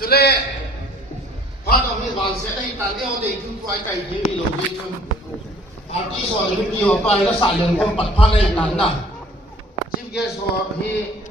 Chule part of his one set he can go they do quite a heavy location. Party so the video by the silent from Patana Tanda. Chief guest for he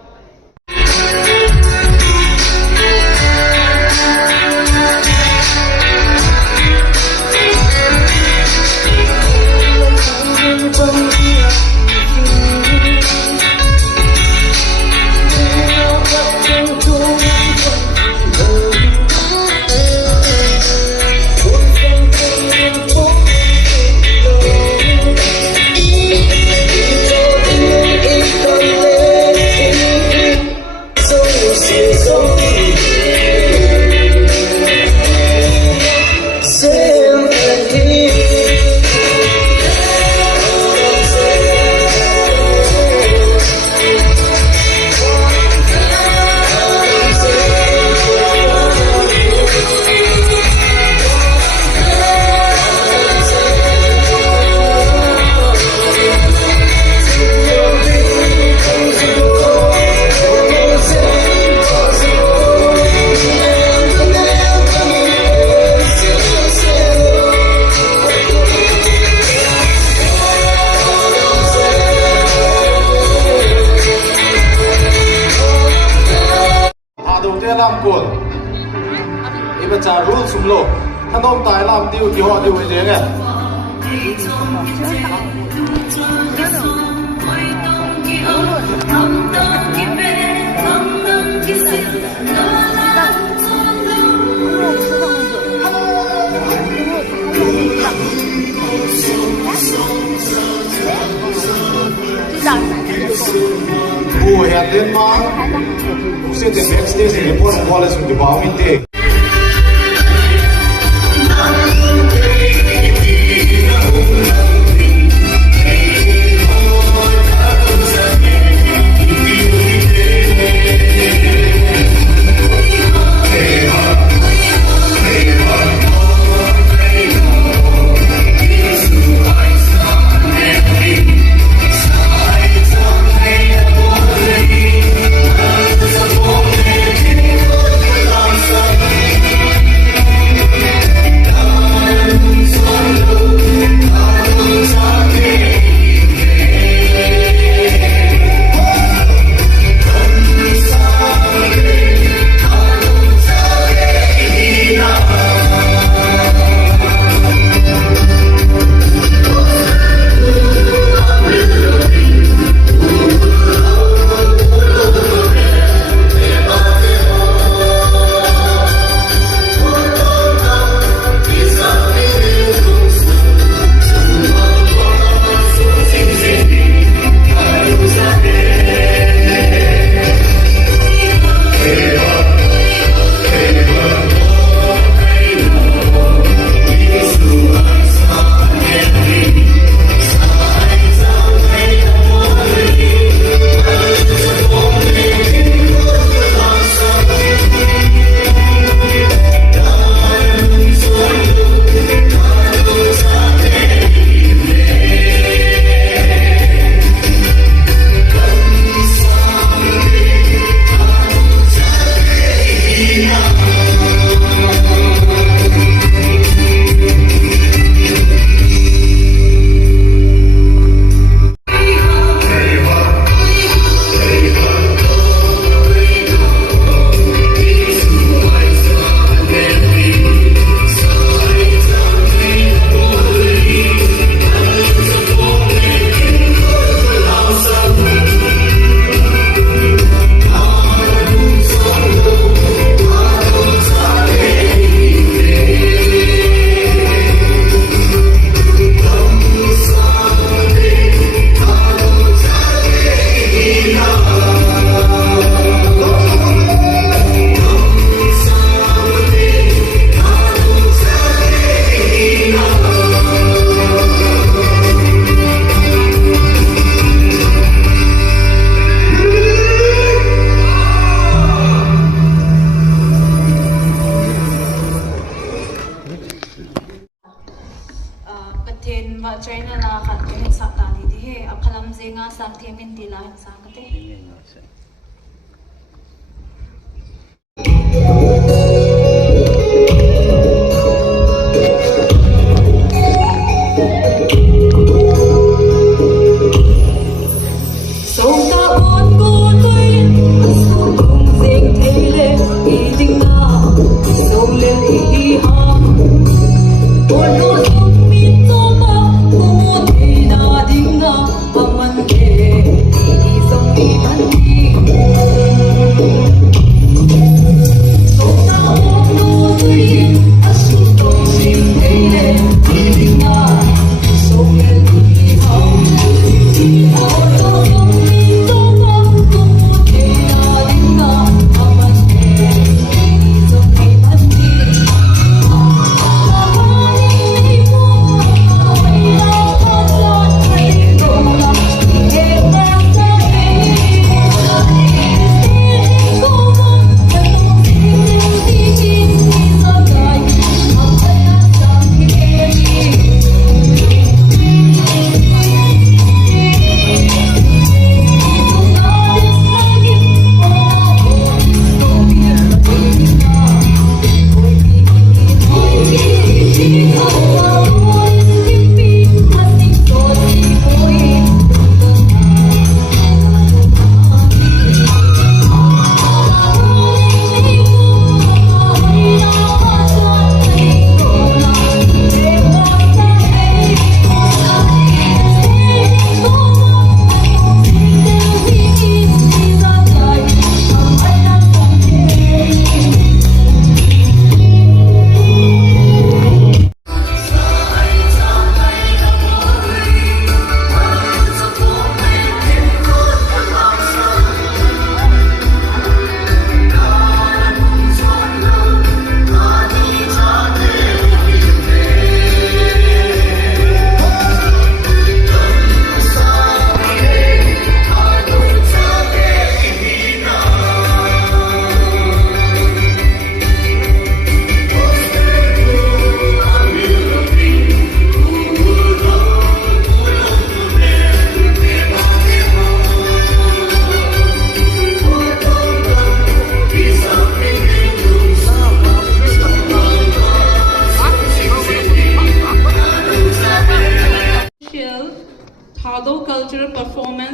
làm cuộn, em bây giờ rút súng lô,ท่านต้องตายlàm tiêuกี่họ tiêu cái gì nghe? Ủa hẹn lên mà. Você tem que ter esse depois de bolas de pau inteiro. China na kan ke sa tani di he akhalam je nga sang themin ti la sang kate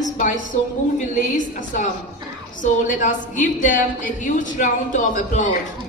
performance by Songbung Village, Assam. So let us give them a huge round of applause.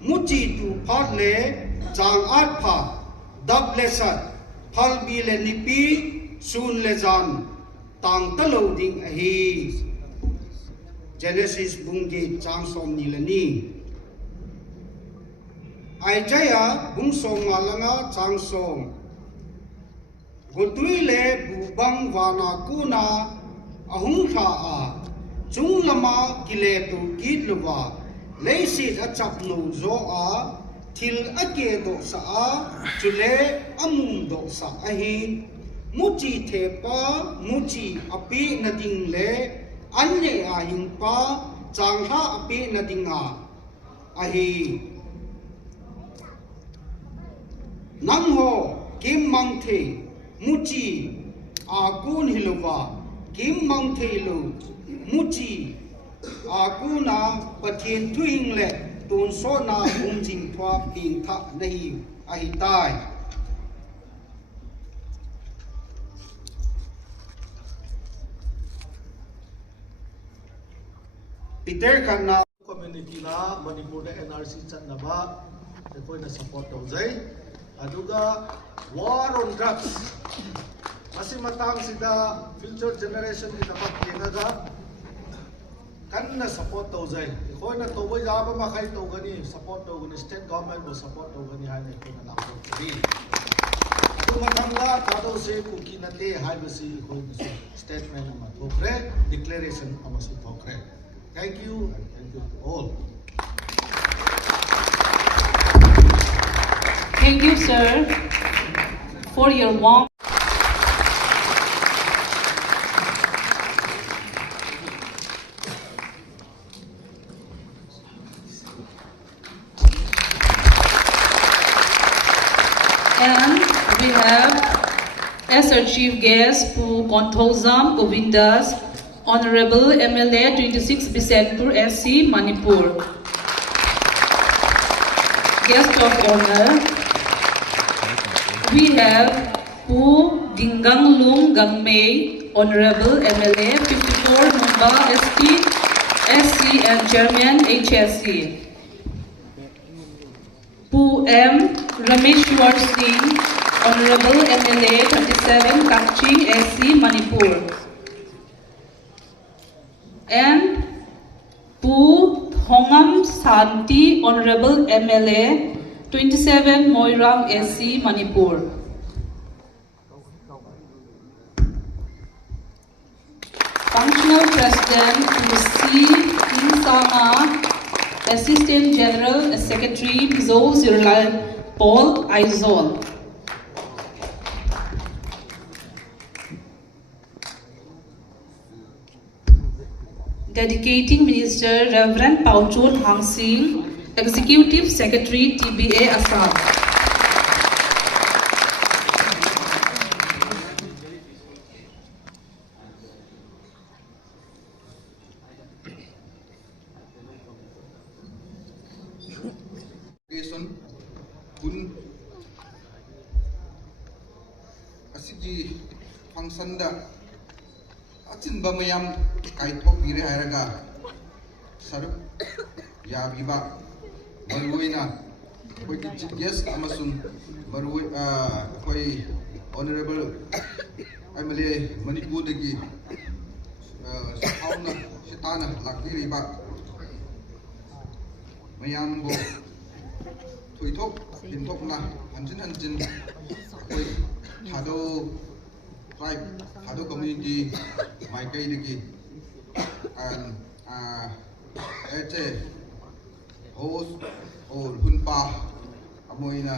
Muji tu phat le jang at pha dab le sat phal bi le nipi sun le jan tang talo ding a hi Genesis bungge chang som ni le ni Isaiah bung som ngalanga chang som gotui le bu bang wana kuna ahung tha a chung lama kile tu kit luwa Leisit at chap no zo a til ake do sa a chule amum do sa a hi muchi the pa muchi api na ding le anye a hin pa chang ha api na ding a hi nang ho kim mang the muchi a kun hilwa kim mang the lo muchi Akuna patien tuing le tun so na jing thwa ping tha nahi ahitai. Peter Kanna community na Manipur NRC chatnaba akoina support tawjai aduga war on drugs asi matang sida future generation ki dapat yengaga kanna support tawjai akoina tawbai jaba makai tawgani support tawgani state government will support tawgani haina akoina lakho ri adu matanga thado se kuki nate haibasi akoina statement ama thokre declaration ama su thokre. Thank you and thank you to all. Thank you, sir, for your warm. And we have as our chief guest Pu Konthozam Govindas, Honorable MLA 26 Bisenpur SC, Manipur. Guest of honor, we have Pu Dinganglung Gangmei, Honorable MLA 54 Mumba SC and Chairman HSC. Pu M. Rameshwar Singh, Honorable MLA 37 Kakchi SC, Manipur. And Pu Thongam Santi, Honorable MLA 27 Moirang SC, Manipur. Functional President Pu C. Insama, Assistant General Secretary Zo Zirlal Paul Aizol. Dedicating Minister Reverend Pauchon Hang Singh, Executive Secretary TBA Assam. Kun asigi function da achin ba mayam kai thok bire hairaga saruk ya biba maruina koi chief guest amasung marui koi honorable MLA Manipur dagi sauna sitana lakiri ba mayam bo Tui thok, in thok na, hanjin, koi thado tribe, thado community, my kai digi, and eche host or hunpa amoina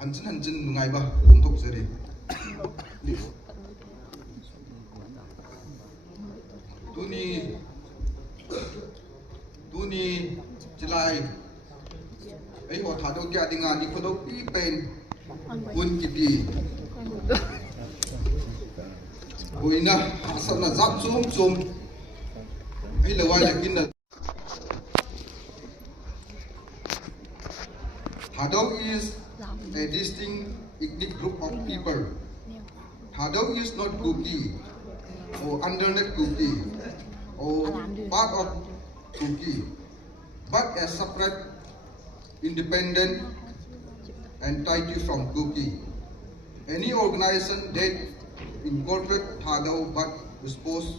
hanjin nungai ba kung thok seri. Tuni July ai ho thado kya dinga ni khodo pi pen un kiti Uina asana zap zum ai lawai lakin na Thado is a distinct ethnic group of people. Thado is not Kuki or undernet Kuki or part of Kuki, but a separate, independent entity from Kuki. Any organization that incorporate Thado but expose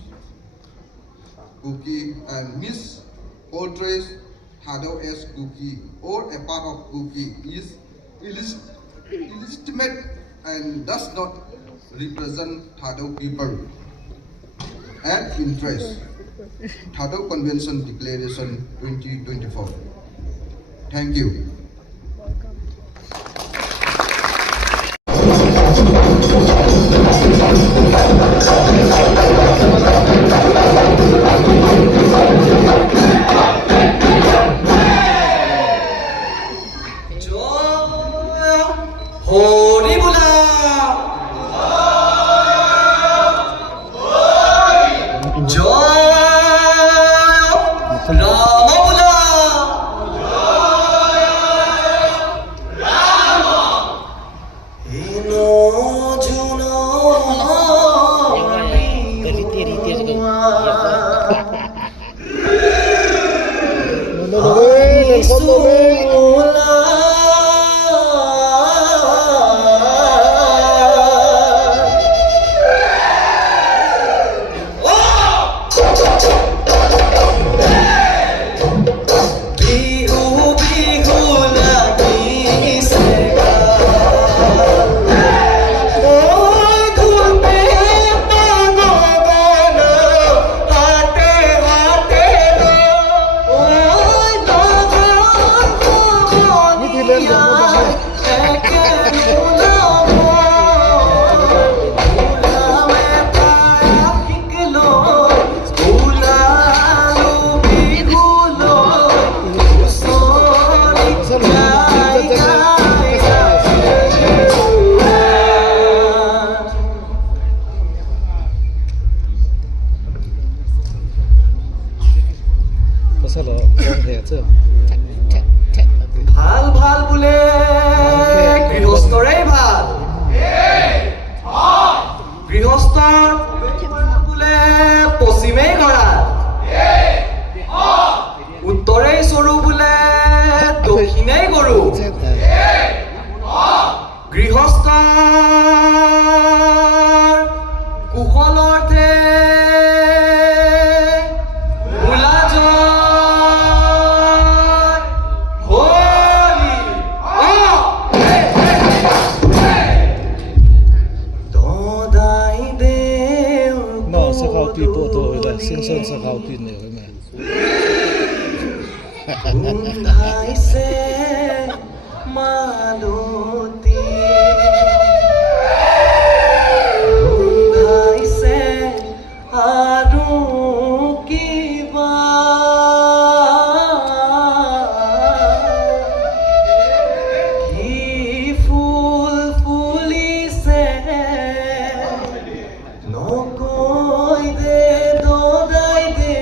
Kuki and misportrays Thado as Kuki or a part of Kuki is illegitimate and does not represent Thado people and interest. Thado Convention Declaration 2024. Thank you. গৃহস্থৰ বোলে পশ্চিমেই গৰা উত্তৰেই চৰু বোলে দক্ষিণেই গৰু গৃহস্থৰ কুশলৰ্থে বোলা জয় হৰি দদাই দেউ No, sa kaupi po to, singson sa kaupi na yun. Undhaise maloti undhaise aru kiba ki phul fulise nokoi de dodai de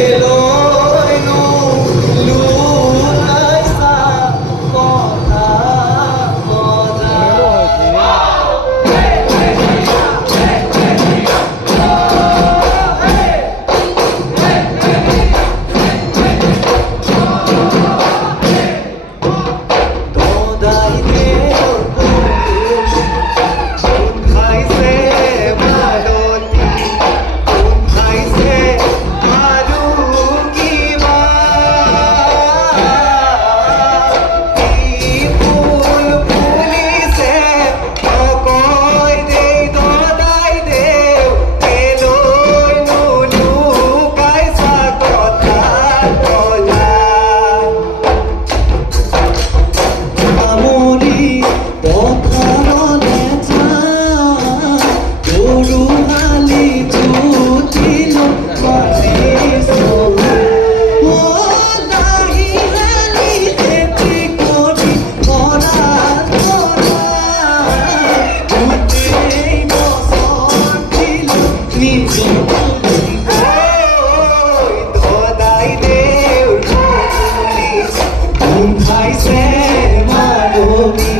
Eloi no lunai sa kota kota Dodai deu Undhai se maloti Undhai se aru kiba Ki phul fulise Nokoi dei dodai deu Eloi no lukai sa kotha koja আমরি পথারলে যায় গরু হালি জুটিল মারিস ও নাহি হালি খেতি করি করা করা উঠেই বছর ছিল নিজে দদাই দেউ police Undhai se maloti,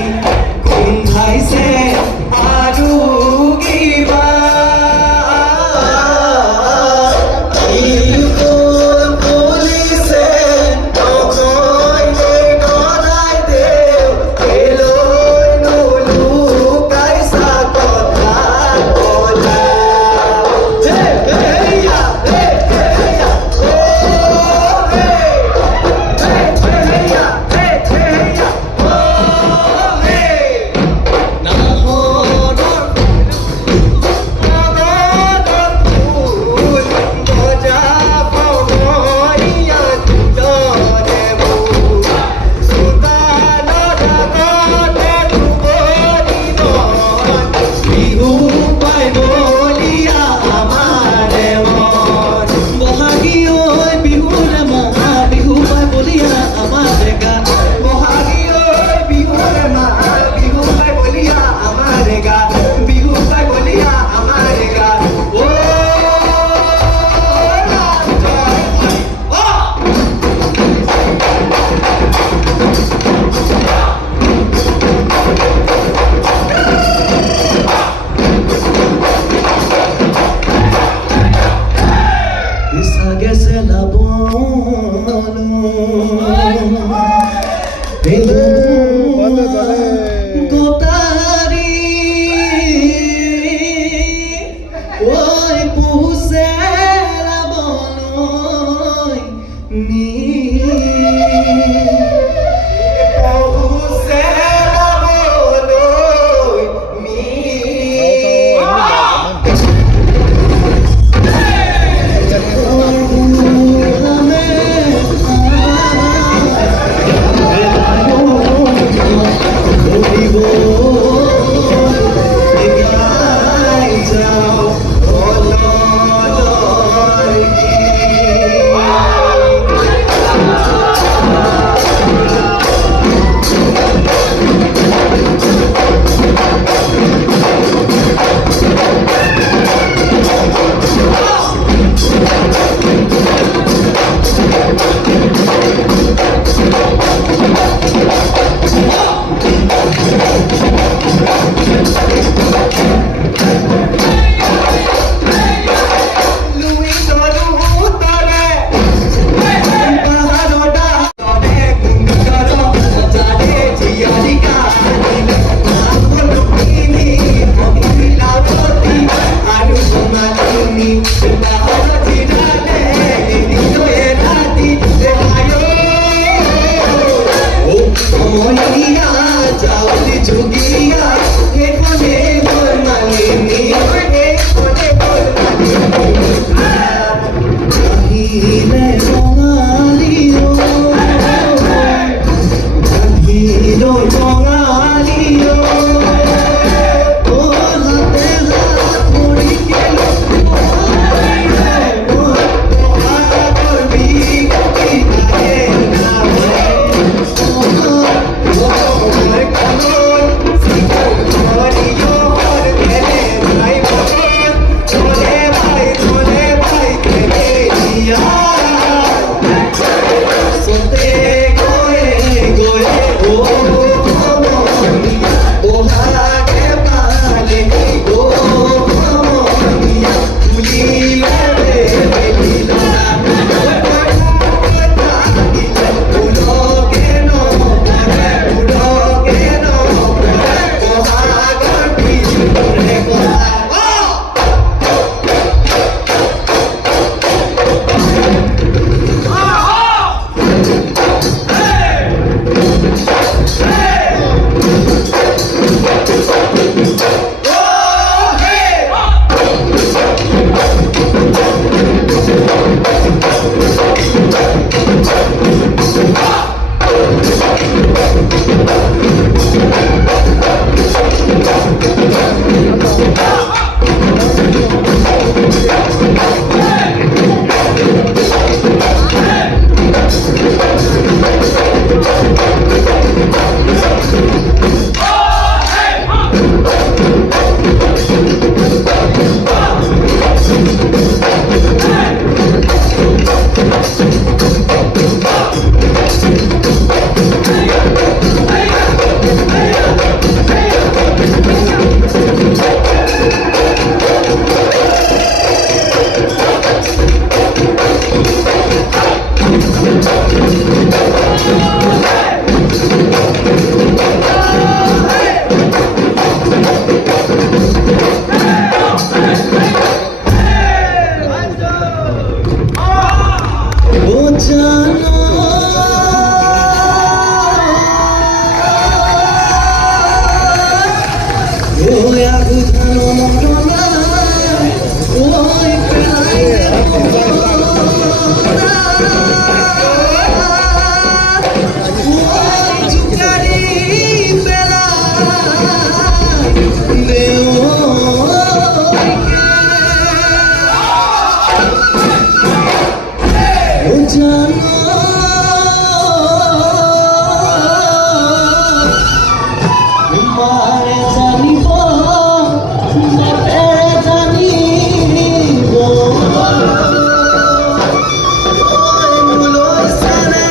Goya gudhano morona Oi pelai Oi chukari pelai Deo Jano Mare jani bo mare jani bo Oy mulo sare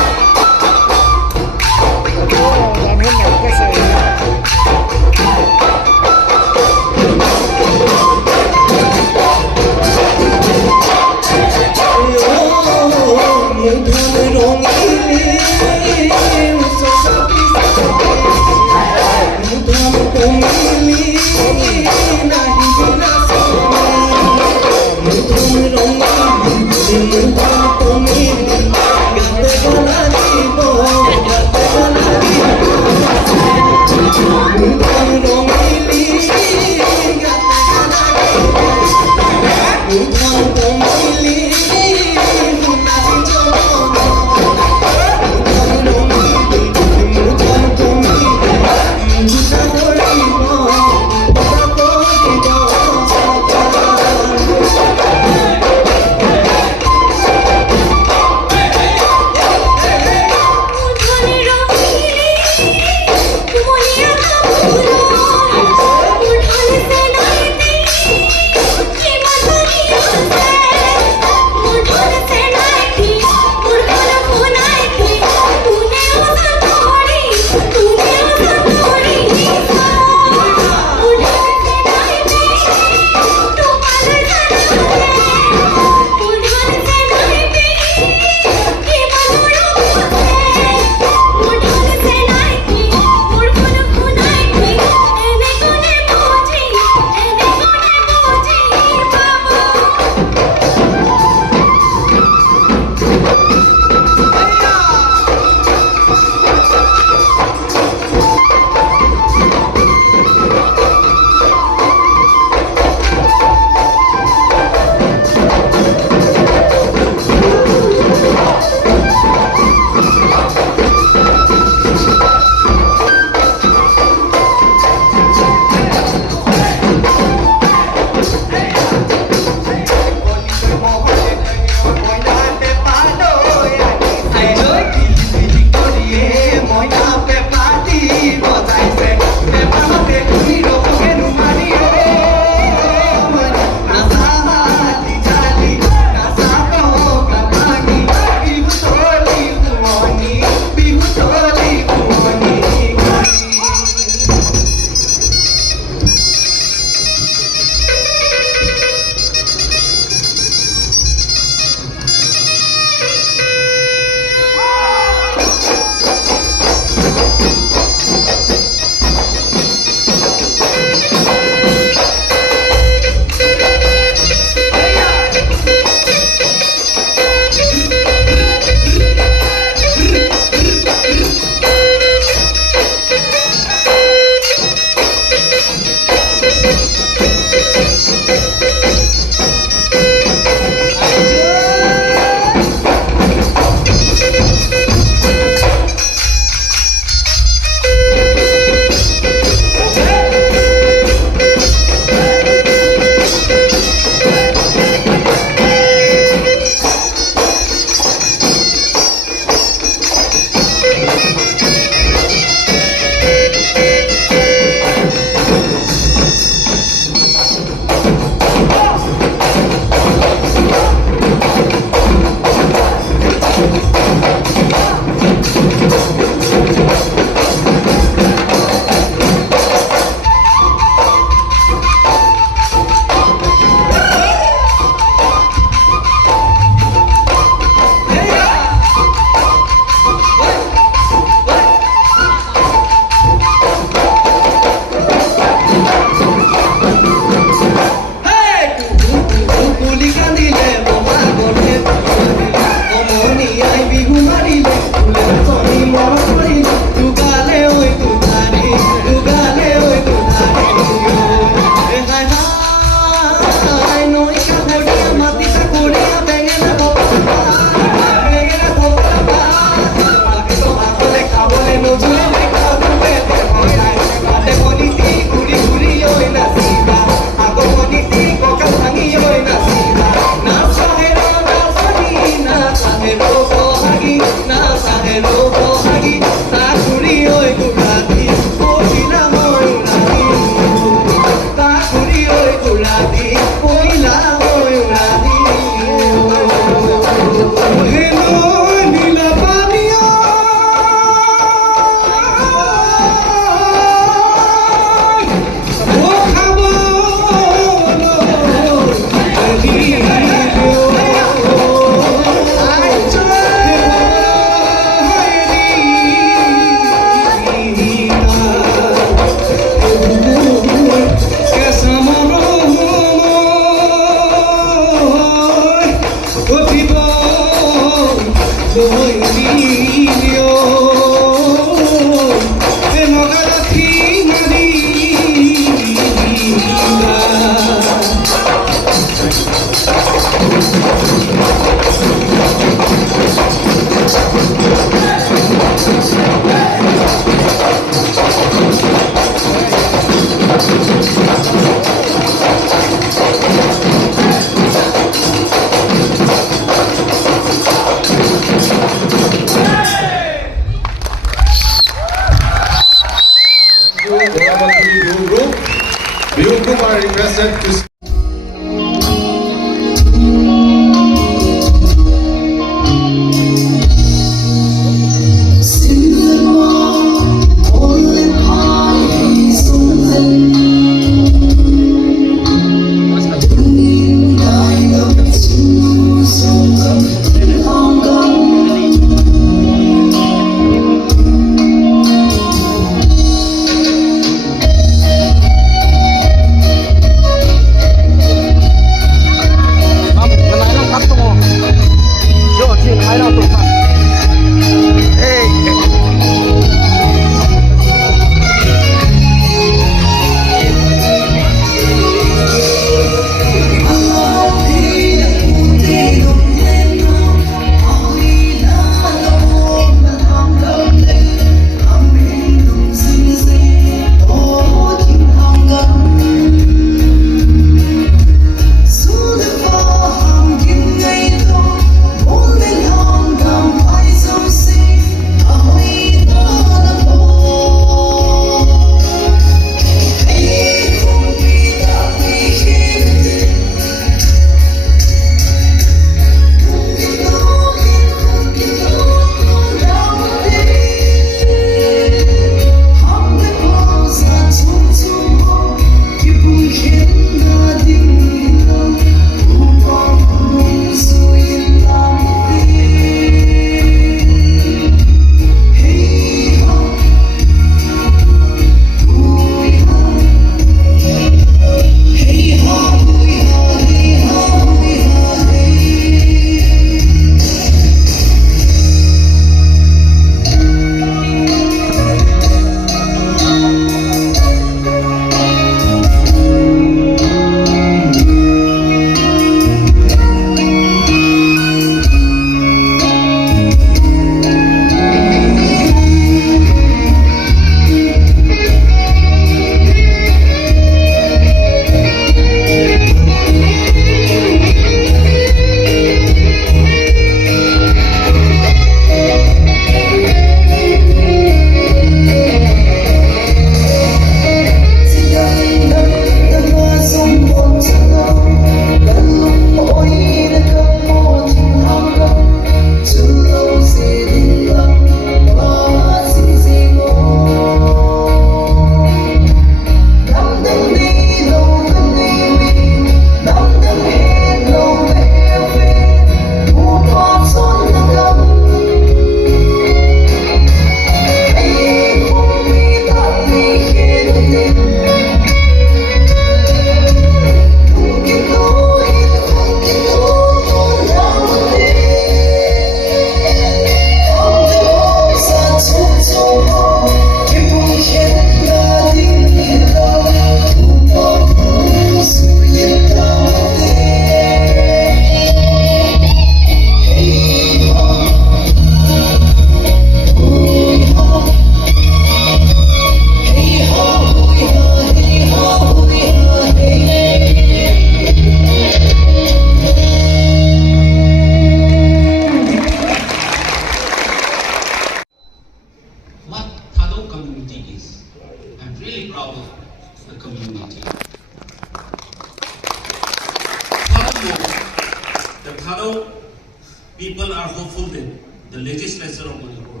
the legislature of Manipur.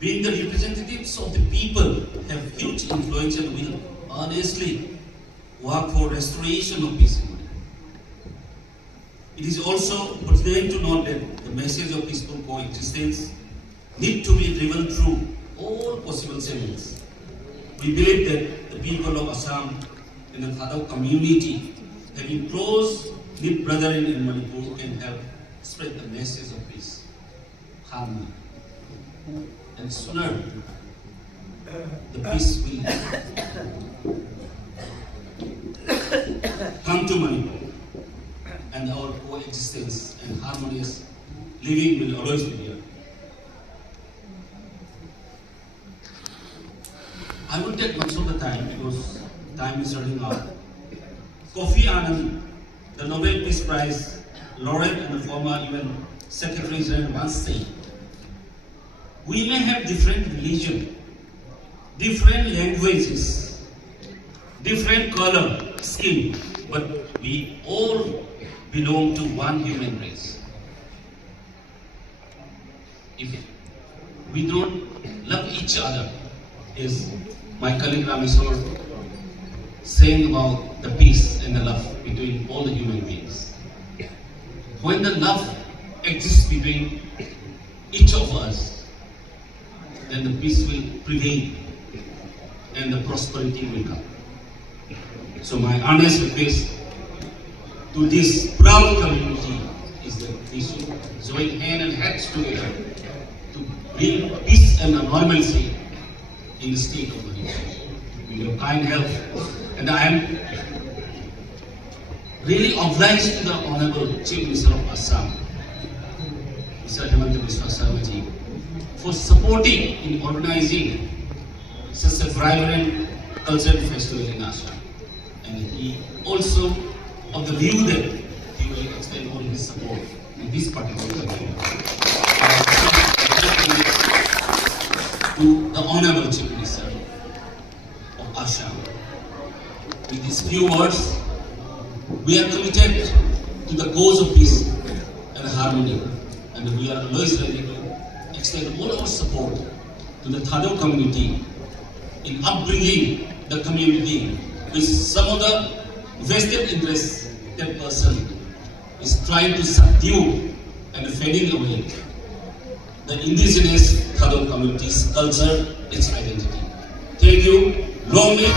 Being the representatives of the people, have huge influence and will honestly work for restoration of peace in Manipur. It is also pertinent to note that the message of peaceful coexistence need to be driven through all possible channels. We believe that the people of Assam and the Thadao community, having close knit brethren in Manipur, can help spread the message of peace, harmony, and sooner the peace will come to Manipur, and our coexistence and harmonious living will always be there. I will take much of the time because time is running out. Kofi Annan, the Nobel Peace Prize laureate and the former UN Secretary General, once said, "We may have different religion, different languages, different color, skin, but we all belong to one human race. If we don't love each other," is my colleague Rameswar saying about the peace and the love between all the human beings. When the love exists between each of us, then the peace will prevail and the prosperity will come. So my earnest request to this proud community is that we should join hand and hands together to bring peace and normalcy in the state of Manipur. With your kind help, and I am really obliged to the Honorable Chief Minister of Assam, Mr. Hemanta Biswa Sarma, for supporting in organizing such a vibrant cultural festival in Assam. And he also of the view that he will extend all his support in this particular area. To the Honorable Chief Minister of Assam. With these few words, we are committed to the cause of peace and harmony, and we are always ready to extend all our support to the Thadao community in upbringing the community with some of the vested interests that person is trying to subdue and fading away the indigenous Thadao community's culture, its identity. Thank you. Long live.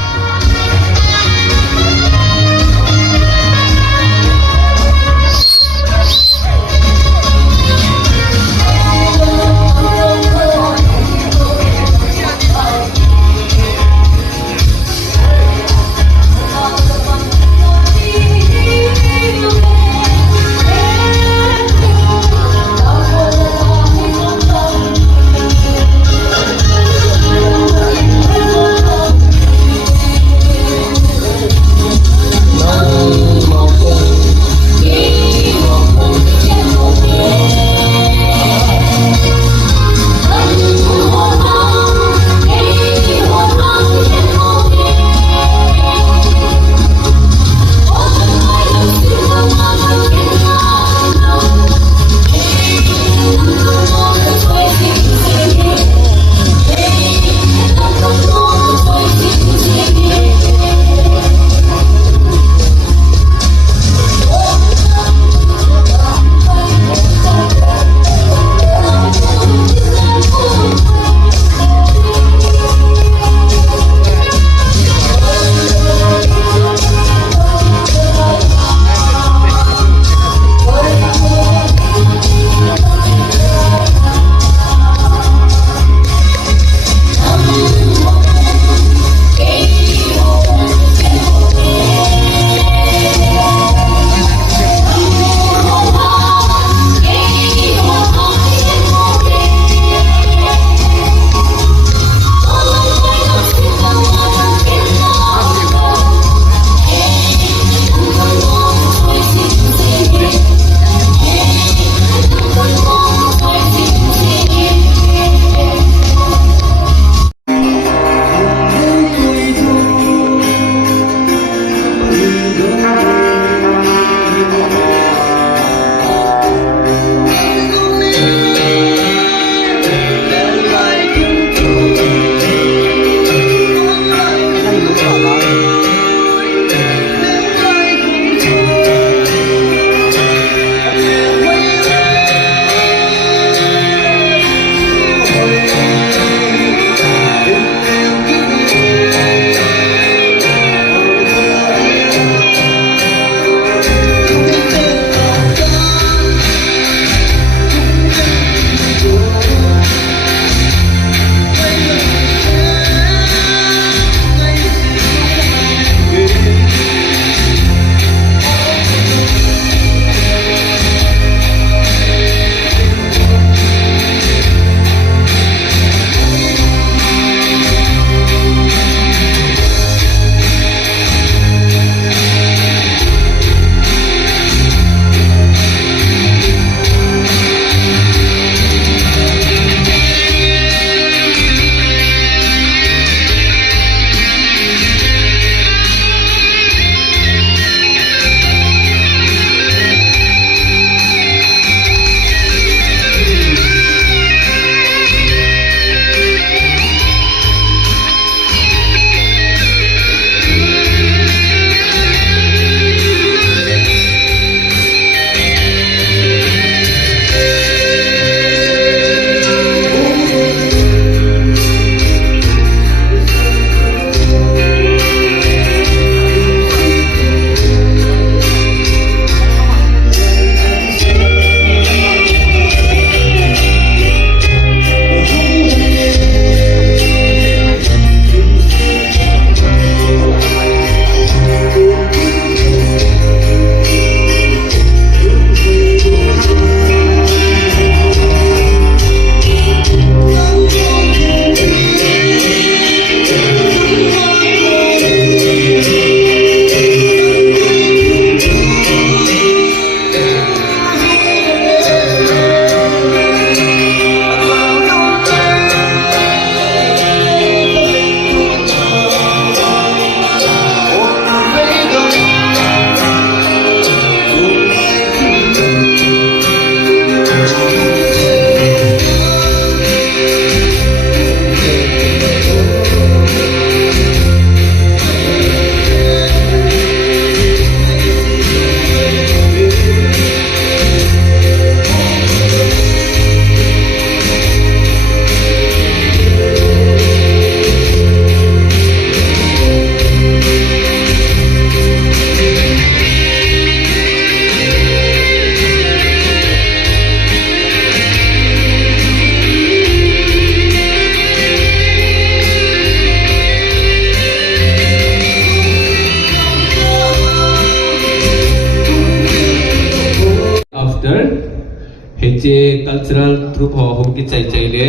cultural troupe ho hum ki chai chai le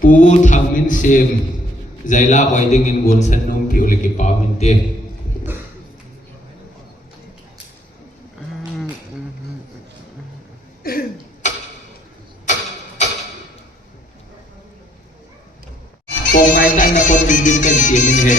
pu thamin sem zaila oiding in gon san nom pi ule ki pa min te pong ai tai na kon bin kan tiam min he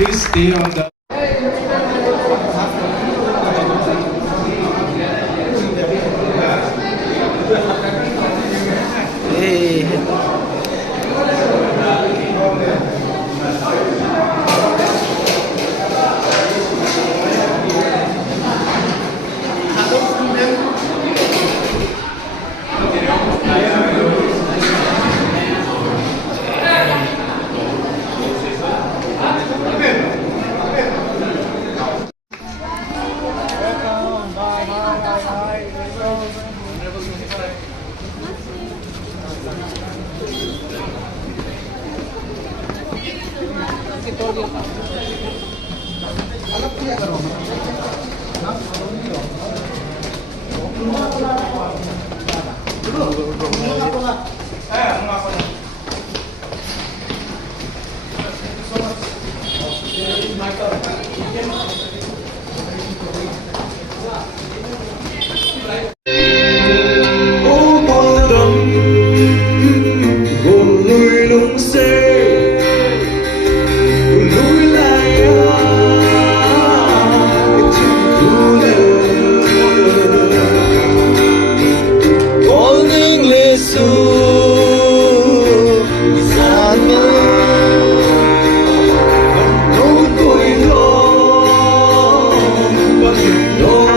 Please stay on the Ô con đầm gồm núi lũng xê núi lai con ninh lê su xa ngơ không tuổi lo bằng đôi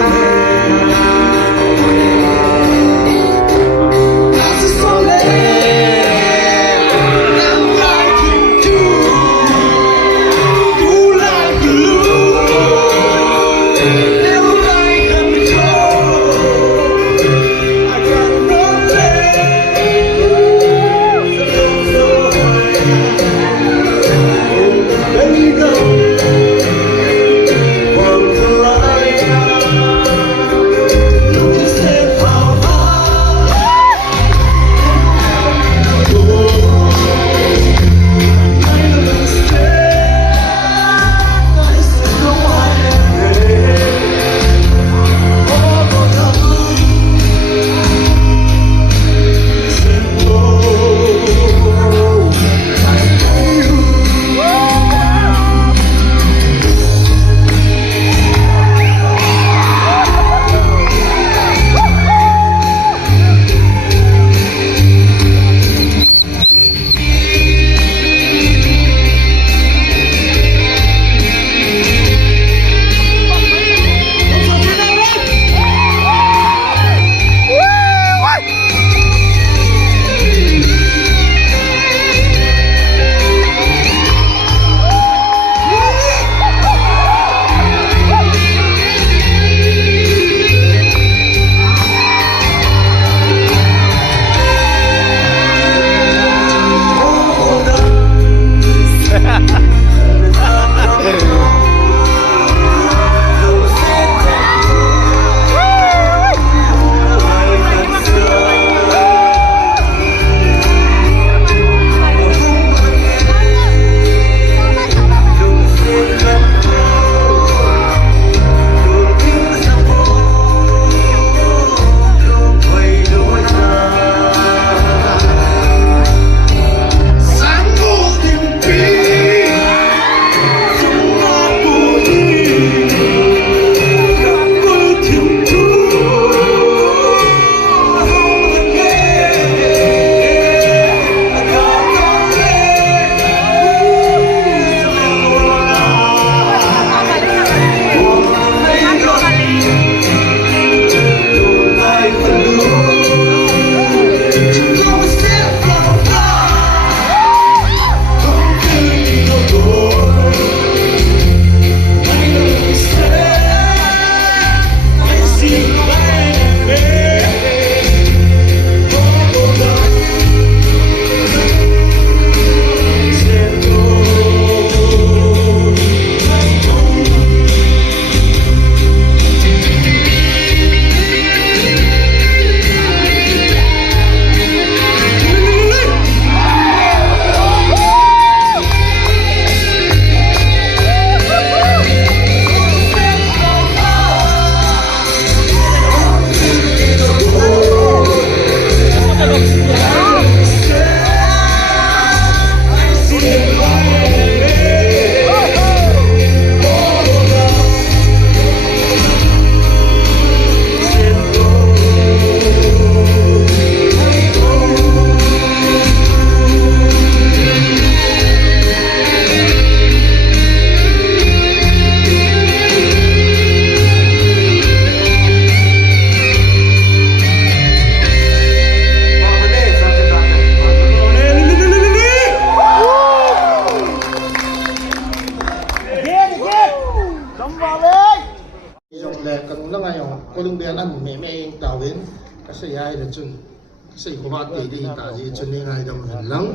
sei ko ba te di ta ji chen ngai dam han lang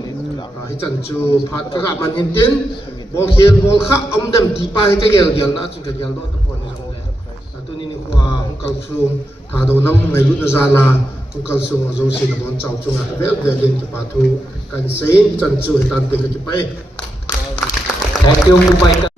hi chan chu phat ka ga ban hin tin bol khel bol kha om dem ti pa ka gel gel na chung ka gel do ta pon ni le tu ni ni kwa kal sum tha do nam ngai lu na za la kal sum zo si na bon chau chung a vel vel din pa thu kan sei chan chu tan te ka chi pai Thank you, Kupai.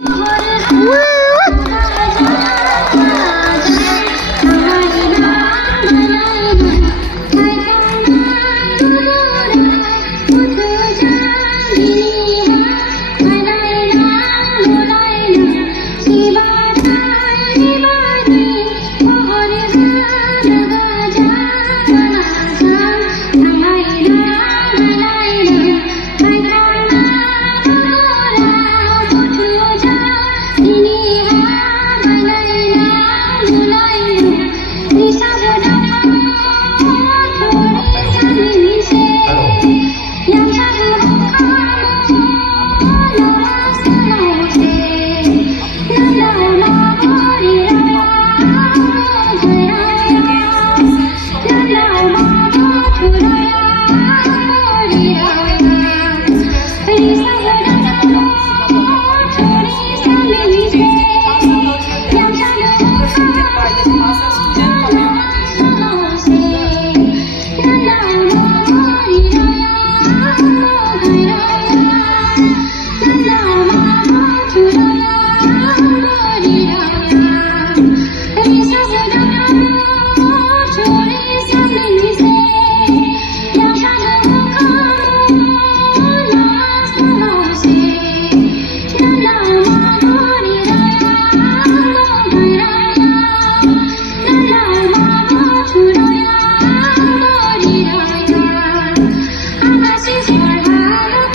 This is your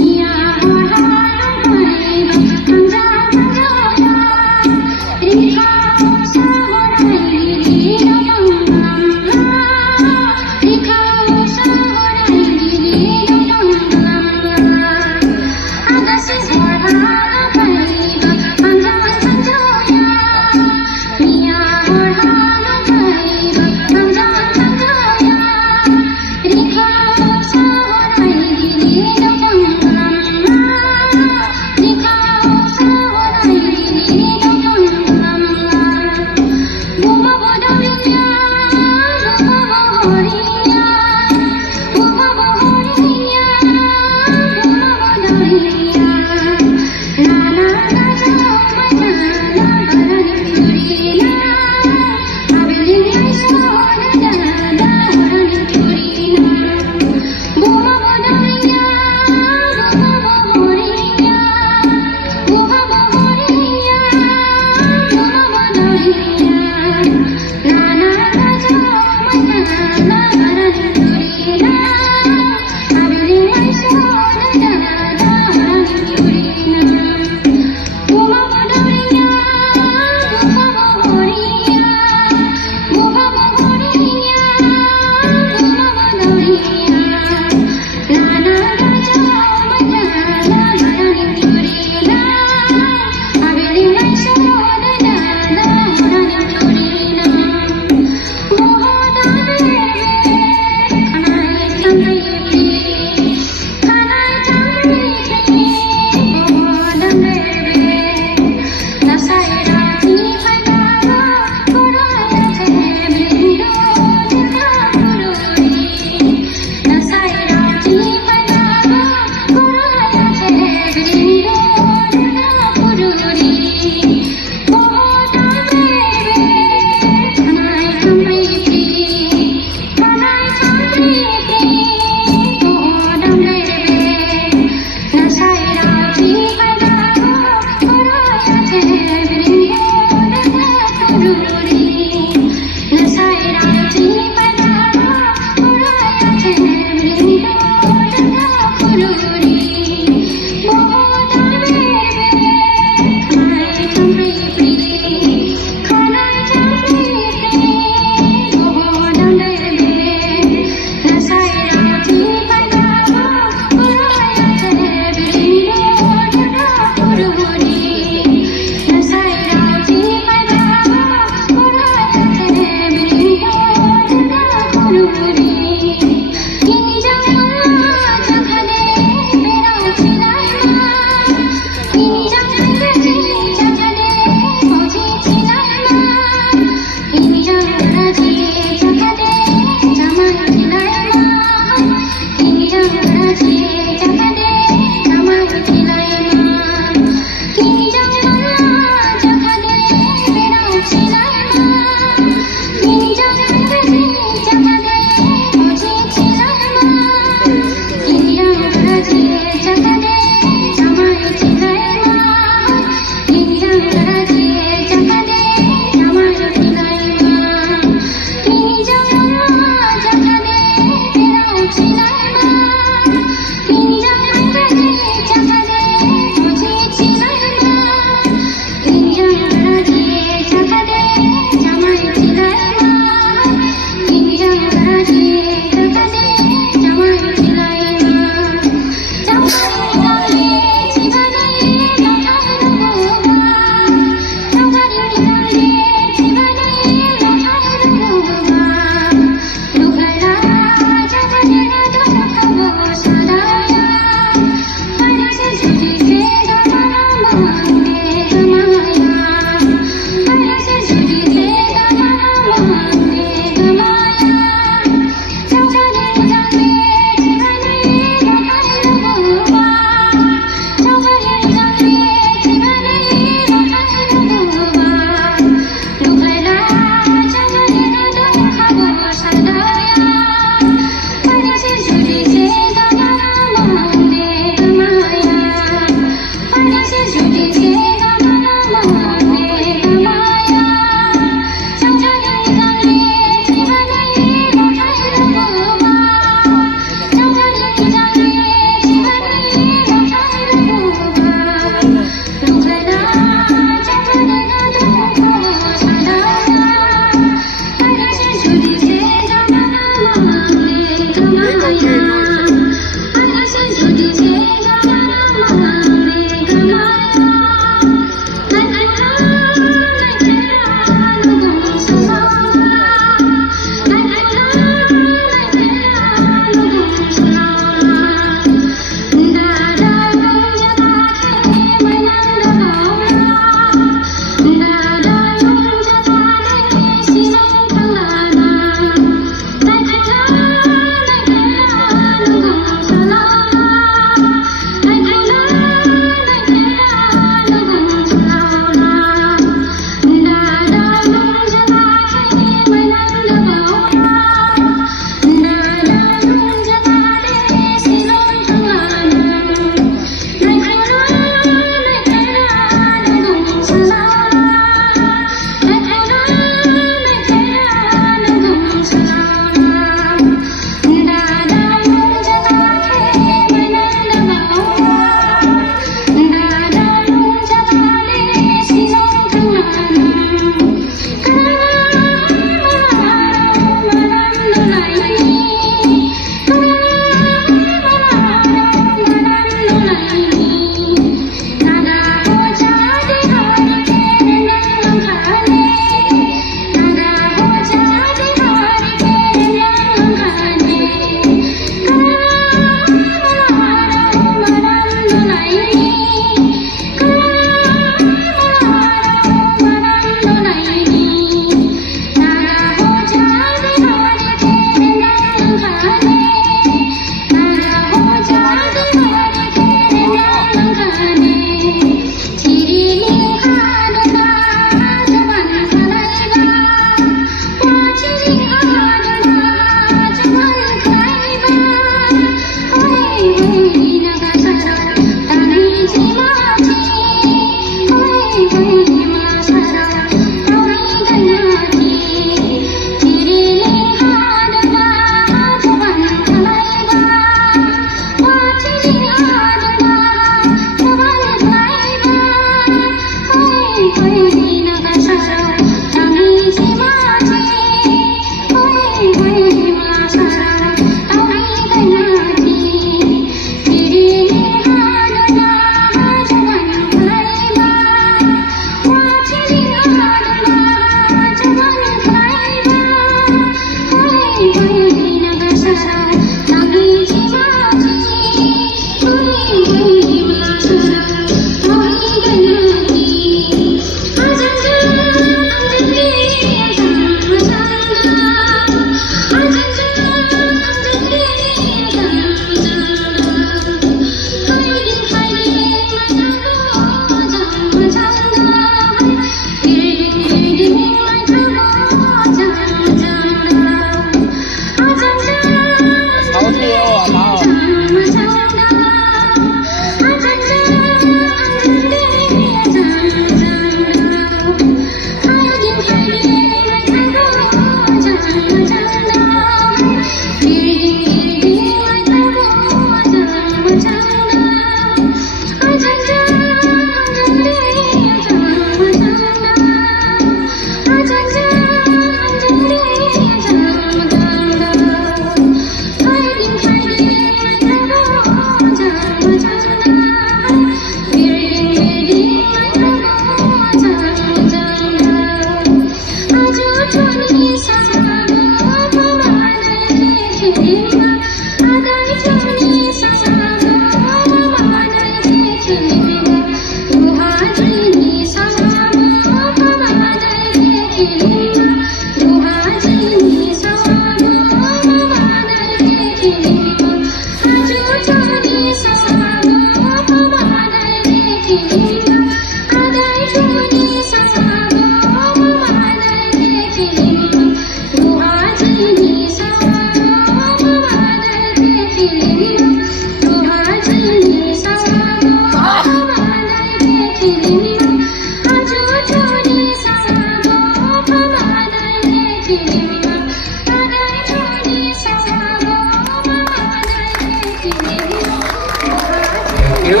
you.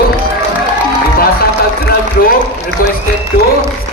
Ipasa Cultural Group requested to